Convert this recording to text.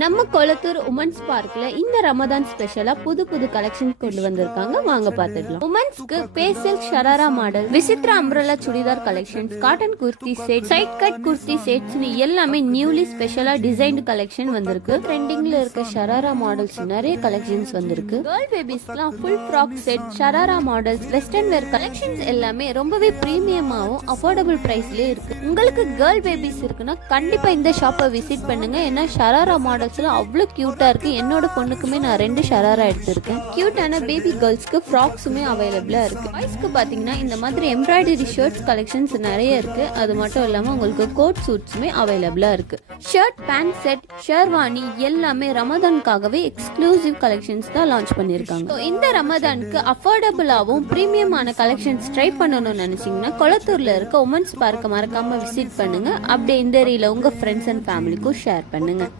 நம்ம கொளத்தூர் உமன்ஸ் பார்க்ல இந்த ரமதான் ஸ்பெஷலா புது புது கலெக்ஷன் கொண்டு வந்திருக்காங்க. வாங்க பாத்துக்கலாம். உமன்ஸ்க்கு பேசல் sharara model, Vichitra umbrella chudidar collections, cotton kurti set, side cut kurti sets எல்லாமே நியூலி ஸ்பெஷலா டிசைன்டு கலெக்ஷன் வந்திருக்கு. ட்ரெண்டிங்ல இருக்க ஷராரா மாடல்ஸ் நிறைய கலெக்ஷன்ஸ் வந்திருக்கு. கேர்ள் பேபிஸ்க்குலாம் full frock set, sharara models, western wear collections எல்லாமே ரொம்பவே பிரீமியமாவும் அஃபோர்டபுள் பிரைஸ்லயே இருக்கு. உங்களுக்கு கேர்ள் பேபிஸ் இருக்குன்னா கண்டிப்பா இந்த ஷாப்பை விசிட் பண்ணுங்க. ஏன்னா ஷராரா மாடல் அவ்வளவு கியூட்டா இருக்கு. என்னோட பொண்ணுக்குமே நான் 2 ஷராரா எடுத்திருக்கேன். கியூட்டான பேபி கேர்ள்ஸ்க்கு ஃப்ராக்ஸுமே அவைலபிளா இருக்கு. பாய்ஸ்க்கு பாத்தீங்கன்னா இந்த மாதிரி எம்ப்ராய்டரி ஷர்ட்ஸ் கலெக்ஷன்ஸ் நிறைய இருக்கு. அது மட்டும் இல்லாம உங்களுக்கு கோட் சூட்ஸுமே அவைலபிளா இருக்கு. ஷர்ட், பேண்ட் செட், ஷெர்வானி எல்லாமே ரமதானுக்காகவே எக்ஸ்க்ளூசிவ் கலெக்ஷன்ஸ் தான் லான்ச் பண்ணிருக்காங்க. இந்த ரமதானுக்கு அஃபோர்டபுளாவும் பிரீமியமான கலெக்ஷன்ஸ் ட்ரை பண்ணணும்னு நினைச்சீங்கன்னா கொளத்தூர்ல இருக்க உமன்ஸ் பார்க்க மறக்காம விசிட் பண்ணுங்க. அப்படியே இந்த ஏரியால உங்க ஃப்ரெண்ட்ஸ் அண்ட் ஃபேமிலிக்கும் ஷேர் பண்ணுங்க.